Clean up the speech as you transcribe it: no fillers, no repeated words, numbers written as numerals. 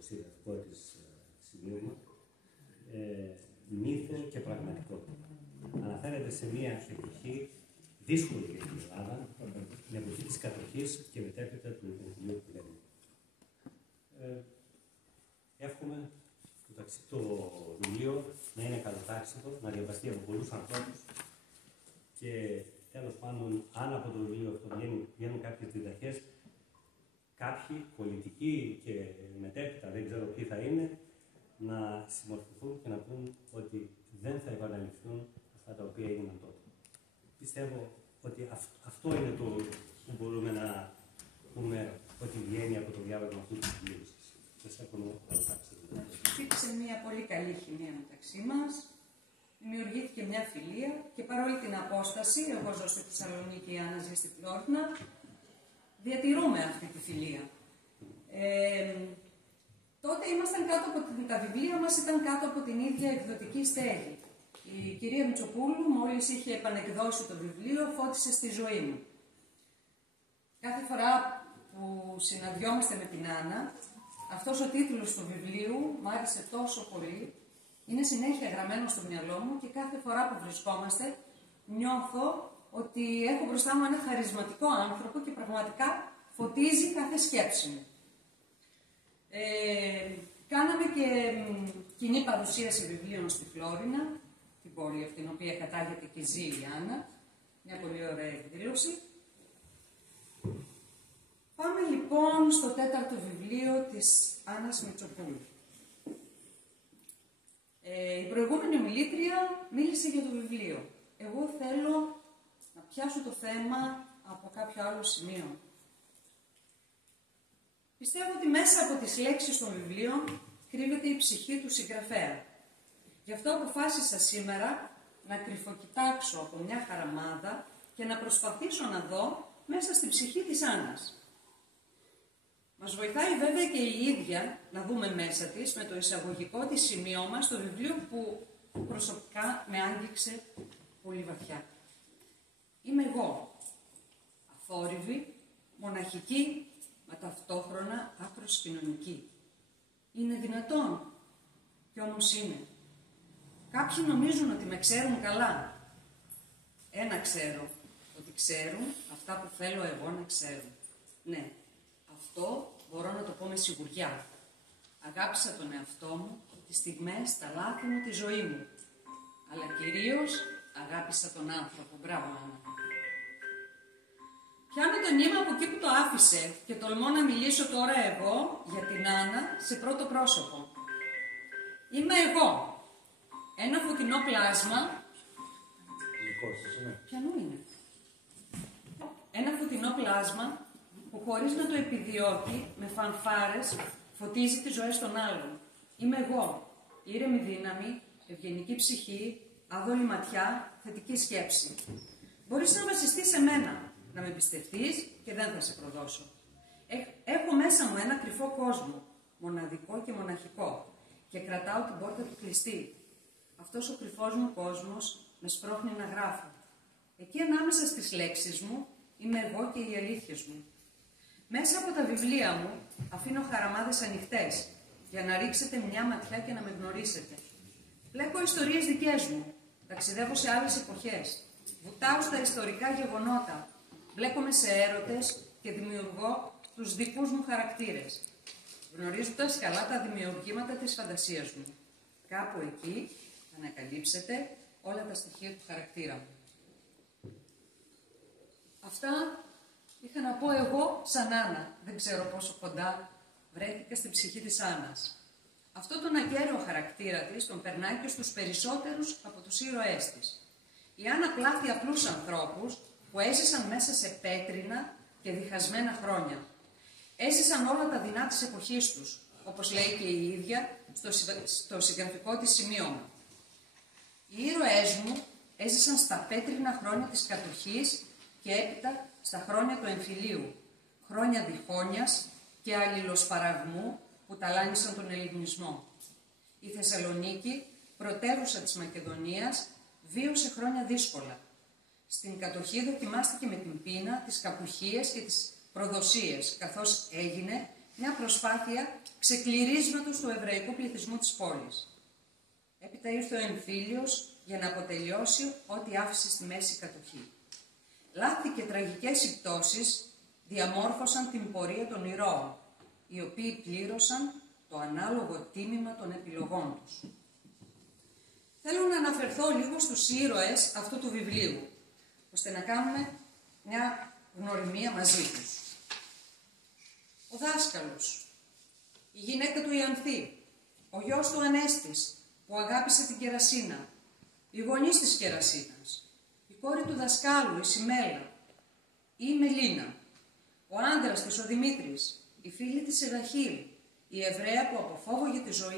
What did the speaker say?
συγγραφικό της σημείωμα, μύθο και πραγματικότητα. Αναφέρεται σε μια εποχή δύσκολη για την Ελλάδα, την εποχή της κατοχής και μετέπειτα του εμφυλίου πολέμου. Εύχομαι το βιβλίο να είναι καλοτάξιτο, να διαβαστεί από πολλούς ανθρώπους και τέλος πάντων, αν από το βιβλίο αυτό βγαίνουν κάποιες διδαχές, κάποιοι πολιτικοί και μετέπειτα, δεν ξέρω ποιοι θα είναι, να συμμορφωθούν και να πούν ότι δεν θα επαναληφθούν αυτά τα οποία έγιναν τότε. Πιστεύω ότι αυτό είναι το που μπορούμε να πούμε ότι βγαίνει από το διάβασμα αυτού του βιβλίου σας. Σας εύχομαι καλοτάξιτο. Υπήρξε μια πολύ καλή χημεία μεταξύ μας. Δημιουργήθηκε μια φιλία και παρόλη την απόσταση, εγώ ζω στη Θεσσαλονίκη, η Άννα ζει στη Φλόρνα, διατηρούμε αυτή τη φιλία. Τότε ήμασταν κάτω από τα βιβλία μας ήταν κάτω από την ίδια εκδοτική στέγη. Η κυρία Μητσοπούλου μόλις είχε επανεκδώσει το βιβλίο, φώτισε στη ζωή μου. Κάθε φορά που συναντιόμαστε με την Άννα, αυτός ο τίτλος του βιβλίου μου άρεσε τόσο πολύ. Είναι συνέχεια γραμμένο στο μυαλό μου και κάθε φορά που βρισκόμαστε νιώθω ότι έχω μπροστά μου ένα χαρισματικό άνθρωπο και πραγματικά φωτίζει κάθε σκέψη μου. Κάναμε και κοινή παρουσίαση βιβλίων στη Φλόρινα, την πόλη αυτή την οποία κατάγεται και ζει η Άννα. Μια πολύ ωραία εκδήλωση. Πάμε λοιπόν στο τέταρτο βιβλίο της Άννας Μητσοπούλου. Η προηγούμενη ομιλήτρια μίλησε για το βιβλίο. Εγώ θέλω να πιάσω το θέμα από κάποιο άλλο σημείο. Πιστεύω ότι μέσα από τις λέξεις των βιβλίων κρύβεται η ψυχή του συγγραφέα. Γι' αυτό αποφάσισα σήμερα να κρυφοκοιτάξω από μια χαραμάδα και να προσπαθήσω να δω μέσα στην ψυχή της Άννας. Μας βοηθάει βέβαια και η ίδια να δούμε μέσα της με το εισαγωγικό της σημείωμα στο βιβλίο που προσωπικά με άγγιξε πολύ βαθιά. Είμαι εγώ, αθόρυβη, μοναχική, μα ταυτόχρονα άκρως κοινωνική. Είναι δυνατόν, κι όμως είναι. Κάποιοι νομίζουν ότι με ξέρουν καλά. Ένα ξέρω, ότι ξέρουν αυτά που θέλω εγώ να ξέρουν. Ναι. Αυτό μπορώ να το πω με σιγουριά. Αγάπησα τον εαυτό μου, τις στιγμές, τα λάθη μου, τη ζωή μου. Αλλά κυρίως αγάπησα τον άνθρωπο. Μπράβο, Άννα. Πιάνω το νήμα από εκεί που το άφησε και τολμώ να μιλήσω τώρα εγώ για την Άννα σε πρώτο πρόσωπο. Είμαι εγώ. Ένα φωτεινό πλάσμα. Ποιανού είναι? Ένα φωτεινό πλάσμα που χωρίς να το επιδιώκει, με φανφάρες, φωτίζει τις ζωές των άλλων. Είμαι εγώ. Ήρεμη δύναμη, ευγενική ψυχή, άδολη ματιά, θετική σκέψη. Μπορείς να βασιστείς σε μένα, να με εμπιστευτείς και δεν θα σε προδώσω. Έχω μέσα μου ένα κρυφό κόσμο, μοναδικό και μοναχικό, και κρατάω την πόρτα του κλειστή. Αυτός ο κρυφός μου κόσμος με σπρώχνει να γράφω. Εκεί ανάμεσα στις λέξεις μου είμαι εγώ και οι αλήθειες μου. Μέσα από τα βιβλία μου αφήνω χαραμάδες ανοιχτές για να ρίξετε μια ματιά και να με γνωρίσετε. Βλέπω ιστορίες δικές μου, ταξιδεύω σε άλλες εποχές, βουτάω στα ιστορικά γεγονότα, μπλέκομαι σε έρωτες και δημιουργώ τους δικούς μου χαρακτήρες, γνωρίζοντας καλά τα δημιουργήματα της φαντασίας μου. Κάπου εκεί θα ανακαλύψετε όλα τα στοιχεία του χαρακτήρα μου. Αυτά είχα να πω εγώ σαν Άννα. Δεν ξέρω πόσο κοντά βρέθηκα στην ψυχή της Άννας. Αυτό τον ακέραιο χαρακτήρα της τον περνάει και στους περισσότερους από τους ήρωές της. Η Άννα πλάθει απλούς ανθρώπους που έζησαν μέσα σε πέτρινα και διχασμένα χρόνια. Έζησαν όλα τα δεινά της εποχής τους, όπως λέει και η ίδια στο συγγραφικό της σημείωμα. Οι ήρωές μου έζησαν στα πέτρινα χρόνια της κατοχής και έπειτα στα χρόνια του εμφυλίου, χρόνια διχόνοιας και αλληλοσπαραγμού που ταλάνισαν τον ελληνισμό. Η Θεσσαλονίκη, πρωτεύουσα της Μακεδονίας, βίωσε χρόνια δύσκολα. Στην κατοχή δοκιμάστηκε με την πείνα, τις καπουχίες και τις προδοσίες, καθώς έγινε μια προσπάθεια ξεκληρίσματος του εβραϊκού πληθυσμού της πόλης. Έπειτα ήρθε ο εμφύλιος για να αποτελειώσει ό,τι άφησε στη μέση κατοχή. Λάθη και τραγικές συμπτώσεις διαμόρφωσαν την πορεία των ηρώων, οι οποίοι πλήρωσαν το ανάλογο τίμημα των επιλογών τους. Θέλω να αναφερθώ λίγο στους ήρωες αυτού του βιβλίου, ώστε να κάνουμε μια γνωριμία μαζί τους. Ο δάσκαλος, η γυναίκα του Ιανθή, ο γιος του Ανέστης, που αγάπησε την Κερασίνα, οι γονείς της Κερασίνας, η κόρη του δασκάλου, η Σιμέλα, η Μελίνα, ο άντρας της, ο Δημήτρης, η φίλη της Ραχήλ, η Εβραία που από φόβο για τη ζωή